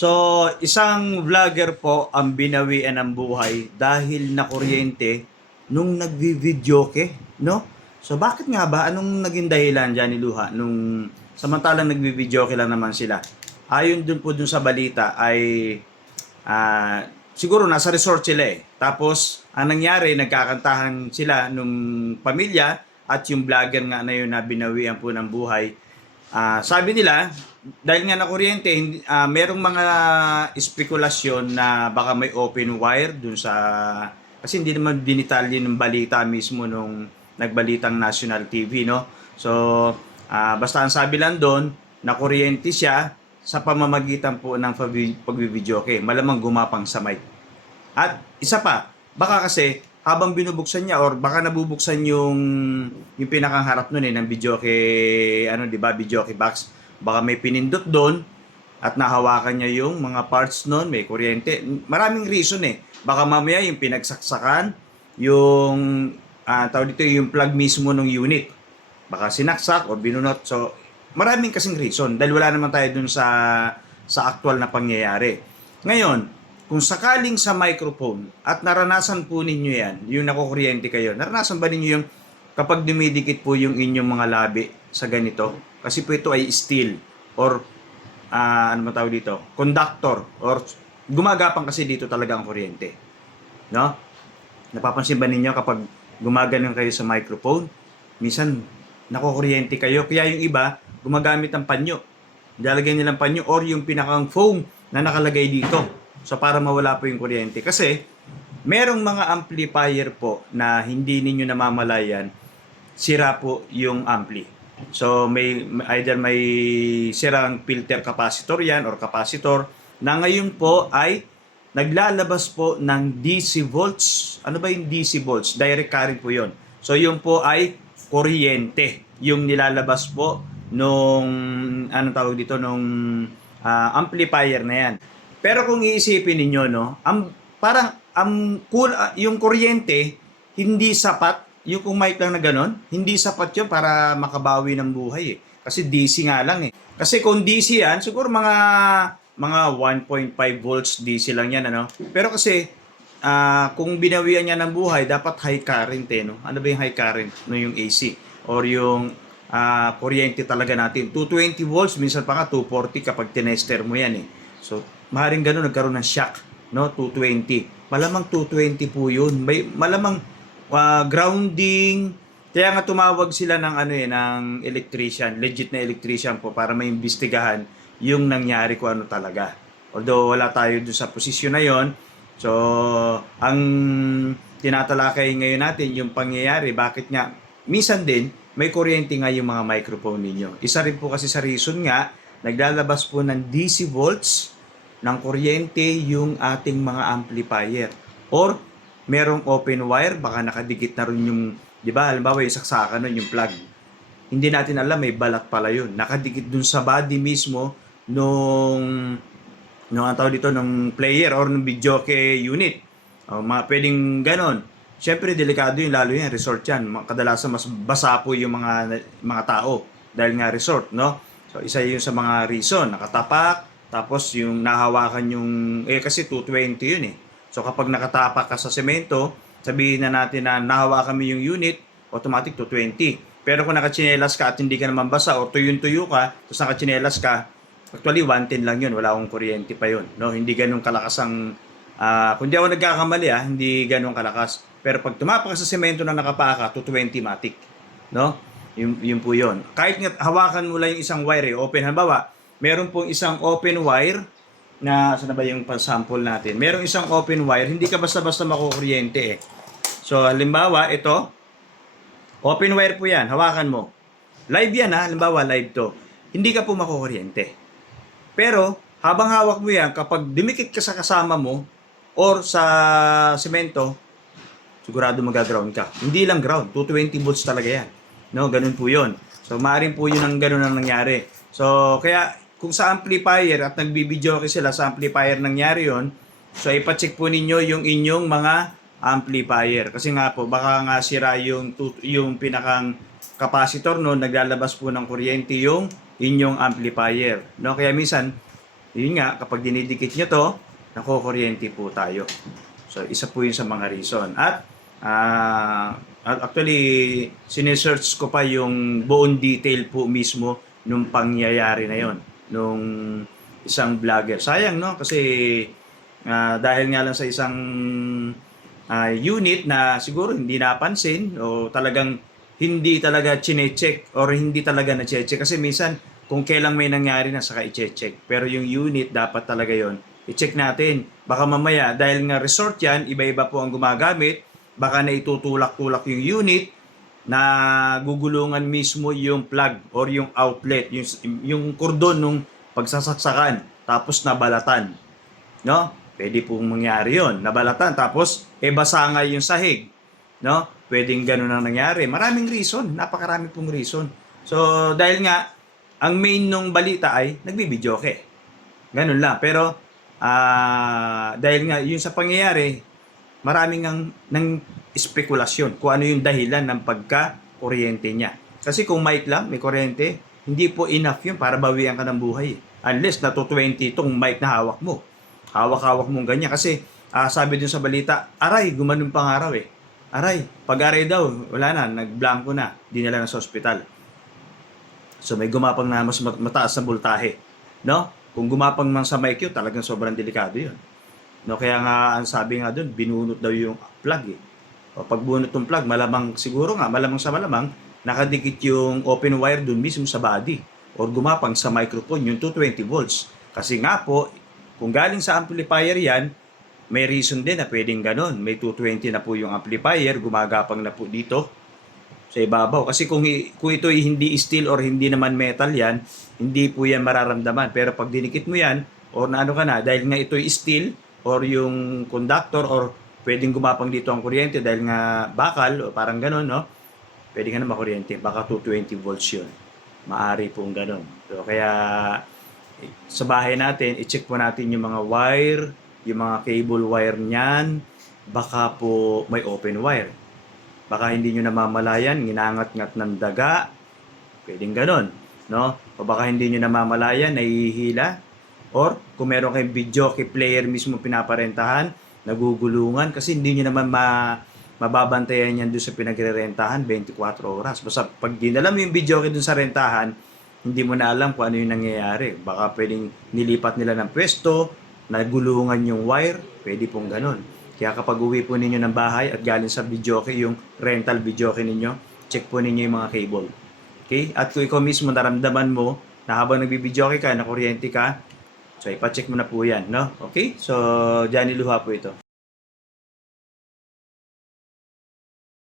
So, isang vlogger po ang binawian ng buhay dahil nakuryente nung nagvi-videoke, no? So, bakit nga ba? Anong naging dahilan dyan ni Luha? Nung samantalang nagvi-videoke lang naman sila. Ayon dun po dun sa balita ay siguro nasa resort sila eh. Tapos, ang nangyari, nagkakantahan sila nung pamilya at yung vlogger nga na yun na binawian po ng buhay. Sabi nila, dahil nga na kuryente, merong mga espekulasyon na baka may open wire dun sa... Kasi hindi naman dinitalye ng balita mismo nung nagbalitang national TV, no? So, basta ang sabi lang doon, na kuryente siya sa pamamagitan po ng pagbibidyoke. Malamang gumapang sa mic. At isa pa, baka kasi habang binubuksan niya or baka nabubuksan yung pinakang harap nun ng videoke, ano 'di ba, videoke box. Baka may pinindot doon at nahawakan niya yung mga parts nun, may kuryente. Maraming reason eh. Baka mamaya yung pinagsaksakan, yung tawag dito yung plug mismo ng unit. Baka sinaksak o binunot. So, maraming kasing reason dahil wala naman tayo dun sa actual na pangyayari. Ngayon, kung sakaling sa microphone at naranasan po ninyo yan, yung nakukuryente kayo, naranasan ba ninyo yung kapag dumidikit po yung inyong mga labi sa ganito? Kasi po ito ay steel or ano ba tawag dito? Conductor or gumagapang kasi dito talaga ang kuryente. No? Napapansin ba ninyo kapag gumaganon kayo sa microphone, minsan nakukuryente kayo. Kaya yung iba, gumagamit ng panyo. Lalagay nilang panyo or yung pinakang foam na nakalagay dito. So, para mawala po yung kuryente. Kasi, merong mga amplifier po na hindi ninyo namamalayan, sira po yung ampli. So, either may sirang filter capacitor yan or capacitor na ngayon po ay naglalabas po ng DC volts. Ano ba yung DC volts? Direct current po yun. So, yun po ay kuryente. Yung nilalabas po nung, anong tawag dito, nung amplifier na yan. Pero kung iisipin ninyo, no, yung kuryente, hindi sapat, yung kung mic lang na ganon, hindi sapat yun para makabawi ng buhay eh. Kasi DC nga lang eh. Kasi kung DC yan, siguro mga 1.5 volts DC lang yan, ano? Pero kasi, kung binawian niya ng buhay, dapat high current eh, no? Ano ba yung high current? No, yung AC. Or yung kuryente talaga natin. 220 volts, minsan pa nga 240 kapag tinester mo yan eh. So, maaaring gano'n nagkaroon ng shock, no? 220. Malamang 220 po yun. Malamang grounding. Kaya nga tumawag sila ng ng electrician, legit na electrician po para maimbestigahan yung nangyari kung ano talaga. Although wala tayo doon sa posisyon na yon. So, ang tinatalakay ngayon natin yung pangyayari, bakit nga minsan din may kuryente nga yung mga microphone ninyo. Isa rin po kasi sa reason nga naglalabas po ng DC volts ng kuryente yung ating mga amplifier. Or, merong open wire, baka nakadikit na rin yung, di ba, halimbawa yung saksakan nun, yung plug. Hindi natin alam, may balat pala yun. Nakadikit dun sa body mismo nung ang tawag dito, ng player or ng videoke unit. Mga pwedeng ganon. Siyempre, delikado yun, lalo yan, resort yan. Kadalasan, mas basa po yung mga tao dahil nga resort, no? So, isa yun sa mga reason. Nakatapak, tapos yung nahawakan yung, kasi 220 yun eh. So, kapag nakatapak ka sa semento, sabihin na natin na nahawakan mo yung unit, automatic 220. Pero kung nakachinelas ka at hindi ka naman basa o tuyong-tuyo ka, tapos nakachinelas ka, actually 110 lang yun, wala akong kuryente pa yun. No? Hindi ganun kalakas ang, kung di ako nagkakamali hindi ganun kalakas. Pero pag tumapak ka sa semento na nakapaka, 220 matic. No? Yun po yun. Kahit nga hawakan mo lang yung isang wire, open, halimbawa, meron pong isang open wire na, saan ba yung sample natin? Merong isang open wire, hindi ka basta-basta makukuryente eh. So, halimbawa, ito, open wire po yan, hawakan mo. Live yan halimbawa, live to. Hindi ka po makukuryente. Pero, habang hawak mo yan, kapag dumikit ka sa kasama mo, or sa semento, sigurado magaground ka. Hindi lang ground, 220 volts talaga yan. No, ganun po yun. So, maaaring po yun ang ganun ang nangyari. So, kaya, kung sa amplifier at nagbibidyoke sila sa amplifier nangyari yon, so ipacheck po ninyo yung inyong mga amplifier. Kasi nga po, baka nga sira yung pinakang capacitor no, naglalabas po ng kuryente yung inyong amplifier. No? Kaya minsan, Yun nga, kapag dinidikit nyo to, nakukuryente po tayo. So, isa po yun sa mga reason. At, actually, sinesearch ko pa yung buong detail po mismo nung pangyayari na yon nung isang vlogger. Sayang, no? Kasi, dahil nga lang sa isang unit na siguro hindi napansin o talagang hindi talaga chine-check or hindi talaga na-check. Kasi minsan, kung kailang may nangyari na saka i-check. Pero yung unit, dapat talaga yon i-check natin. Baka mamaya, dahil nga resort yan, iba-iba po ang gumagamit, baka na itutulak-tulak yung unit na gugulungan mismo yung plug or yung outlet, yung kordon nung pagsasaksakan, tapos nabalatan. No? Pwede pong mangyari yon, nabalatan, tapos basangay yung sahig. No? Pwedeng ganun ang nangyari. Maraming reason, napakarami pong reason. So, dahil nga, ang main nung balita ay nagbibidyoke. Ganun lang. Pero, dahil nga, yun sa pangyayari, maraming ng spekulasyon kung ano yung dahilan ng pagka-kuryente niya. Kasi kung mic lang, may kuryente, hindi po enough yun para bawian ka ng buhay. Unless na 220 itong mic na hawak mo. Hawak-hawak mong ganyan. Kasi sabi dun sa balita, aray, gumanon pang araw eh. Aray, pag-aray daw, wala na, nagblanko na, dinala na sa ospital. So may gumapang na mas mataas na voltahe. No? Kung gumapang man sa mic yun, talagang sobrang delikado yun. No, kaya nga ang sabi nga doon, binunot daw yung plug eh. O pag bunot ng plug, malamang siguro nga, malamang sa malamang, nakadikit yung open wire doon mismo sa body or gumapang sa microphone yung 220 volts. Kasi nga po, kung galing sa amplifier yan, may reason din na pwedeng ganon. May 220 na po yung amplifier, gumagapang na po dito sa ibabaw. Kasi kung ito ay hindi steel or hindi naman metal yan, hindi po yan mararamdaman. Pero pag dinikit mo yan, or na ano ka na, dahil nga ito ay steel, or yung conductor, or pwedeng gumapang dito ang kuryente dahil nga bakal, o parang ganon, no? Pwede ka na makuryente. Baka 220 volts yun. Maari pong ganon. So, kaya sa bahay natin, i-check po natin yung mga wire, yung mga cable wire niyan, baka po may open wire. Baka hindi nyo namamalayan, ginangat-ngat ng daga, pwedeng ganon, no? O baka hindi nyo namamalayan, nahihila, or kung meron kayong videoke player mismo pinaparentahan, nagugulungan, kasi hindi nyo naman mababantayan yan doon sa pinagre-rentahan 24 oras. Basta pag dinala mo yung videoke doon sa rentahan, hindi mo na alam kung ano yung nangyayari. Baka pwedeng nilipat nila ng pwesto, nagulungan yung wire, pwede pong ganon. Kaya kapag uwi po ninyo ng bahay at galing sa videoke, yung rental videoke ninyo, check po ninyo yung mga cable. Okay? At kung ikaw mismo naramdaman mo na habang nagbibidyoke ka, na kuryente ka, so ipacheck mo na po yan. No? Okay? So, Johnny Luha po ito.